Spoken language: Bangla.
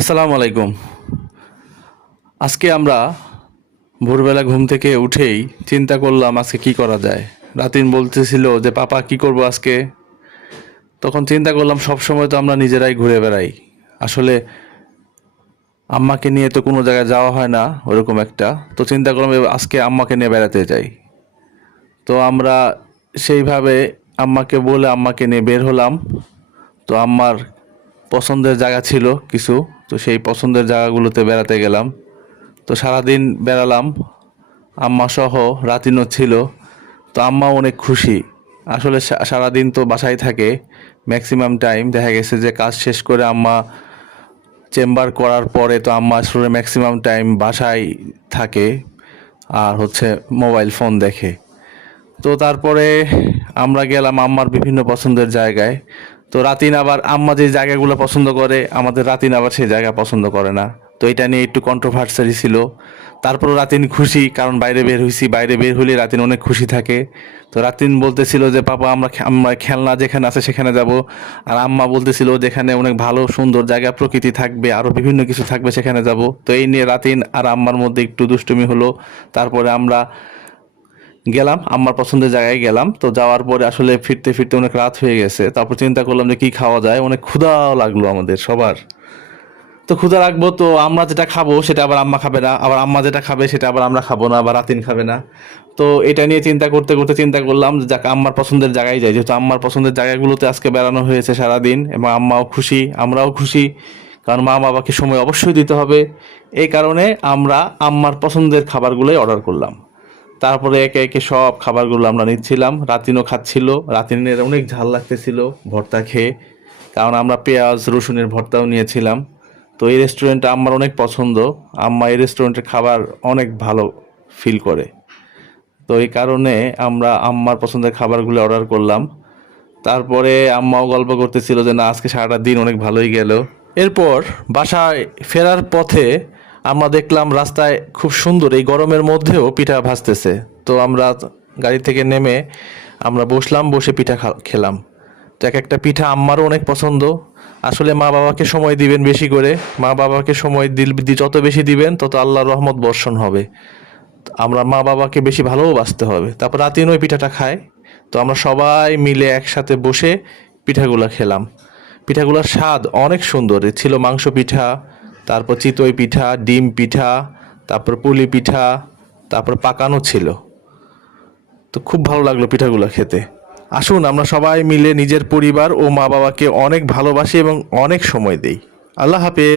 আসসালামু আলাইকুম। আজকে আমরা ভোরবেলা ঘুম থেকে উঠেই চিন্তা করলাম আজকে কি করা যায়। রাতিন বলতেছিল যে পাপা কি করব আজকে। তখন চিন্তা করলাম সব সময় তো আমরা নিজেরাই ঘুরে বেড়াই। আসলে আম্মাকে নিয়ে তো কোনো জায়গায় যাওয়া হয় না ওরকম একটা। তো চিন্তা করলাম আজকে আম্মাকে নিয়ে বেড়াতে যাই। তো আমরা সেইভাবে আম্মাকে নিয়ে বের হলাম। তো আম্মার পছন্দের জায়গা ছিল কিছু। তো সেই পছন্দের জায়গাগুলোতে বেড়াতে গেলাম। তো সারাদিন বেড়ালাম, আম্মা সহ। রাতিনও ছিল। তো আম্মাও অনেক খুশি। আসলে সারাদিন তো বাসায় থাকে। ম্যাক্সিমাম টাইম দেখা গেছে যে কাজ শেষ করে আম্মা চেম্বার করার পরে তো আম্মা আসলে ম্যাক্সিমাম টাইম বাসায় থাকে আর মোবাইল ফোন দেখে। তো তারপরে আমরা গেলাম আম্মার বিভিন্ন পছন্দের জায়গায়। তো রাতিন আবার আম্মা যে জায়গাগুলো পছন্দ করে আমাদের রাতিন আবার সেই জায়গা পছন্দ করে না। তো এটা নিয়ে একটু কন্ট্রোভার্সারি ছিল। তারপরও রাতিন খুশি, কারণ বাইরে বের হয়েছি, বাইরে বের হলে রাতিন অনেক খুশি থাকে। তো রাতিন বলতেছিল যে পাপা আমরা খেলনা যেখানে আছে সেখানে যাব। আর আম্মা বলতেছিল যেখানে অনেক ভালো সুন্দর জায়গা প্রকৃতি থাকবে আরও বিভিন্ন কিছু থাকবে সেখানে যাব। তো এই নিয়ে রাতিন আর আম্মার মধ্যে একটু দুষ্টুমি হলো। তারপরে আমরা গেলাম আম্মার পছন্দের জায়গায় গেলাম। তো যাওয়ার পরে আসলে ফিরতে ফিরতে অনেক রাত হয়ে গেছে। তারপর চিন্তা করলাম যে কি খাওয়া যায়, অনেক ক্ষুধাও লাগলো আমাদের সবার। তো ক্ষুধা রাখবো, তো আমরা যেটা খাবো সেটা আবার আম্মা খাবে না, আবার আম্মা যেটা খাবে সেটা আবার আমরা খাবো না, আবার রাতিন খাবে না। তো এটা নিয়ে চিন্তা করতে করতে চিন্তা করলাম যে যাক আম্মার পছন্দের জায়গায় যাই, যেহেতু আম্মার পছন্দের জায়গাগুলোতে আজকে বেড়ানো হয়েছে সারাদিন এবং আম্মাও খুশি আমরাও খুশি। কারণ মা বাবাকে সময় অবশ্যই দিতে হবে। এই কারণে আমরা আম্মার পছন্দের খাবারগুলোই অর্ডার করলাম। তারপরে একে একে সব খাবারগুলো আমরা নিচ্ছিলাম, রাতিনও খাচ্ছিল। রাতিনের অনেক ঝাল লাগতেছিল ভর্তা খেয়ে, কারণ আমরা পেঁয়াজ রসুনের ভর্তাও নিয়েছিলাম। তো এই রেস্টুরেন্টটা আমার অনেক পছন্দ। আম্মা এই রেস্টুরেন্টের খাবার অনেক ভালো ফিল করে। তো এই কারণে আমরা আম্মার পছন্দের খাবারগুলো অর্ডার করলাম। তারপরে আম্মাও গল্প করতেছিল যে না আজকে সারাটা দিন অনেক ভালোই গেল। এরপর বাসায় ফেরার পথে আমরা দেখলাম রাস্তায় খুব সুন্দর এই গরমের মধ্যেও পিঠা ভাজতেছে। তো আমরা গাড়ি থেকে নেমে আমরা বসলাম, বসে পিঠা খেলাম। তো এক একটা পিঠা আম্মারও অনেক পছন্দ। আসলে মা বাবাকে সময় দিবেন বেশি করে। মা বাবাকে সময় যত বেশি দিবেন তত আল্লাহর রহমত বর্ষণ হবে। আমরা মা বাবাকে বেশি ভালোবাসতে হবে। তারপর রাতিন ওই পিঠাটা খায়। তো আমরা সবাই মিলে একসাথে বসে পিঠাগুলা খেলাম। পিঠাগুলোর স্বাদ অনেক সুন্দর ছিল। মাংস পিঠা, তারপর চিতই পিঠা, ডিম পিঠা, তারপর পুলি পিঠা, তারপর পাকানো ছিল। তো খুব ভালো লাগলো পিঠাগুলো খেতে। আসুন আমরা সবাই মিলে নিজের পরিবার ও মা বাবাকে অনেক ভালোবাসি এবং অনেক সময় দেই। আল্লাহ হাফেজ।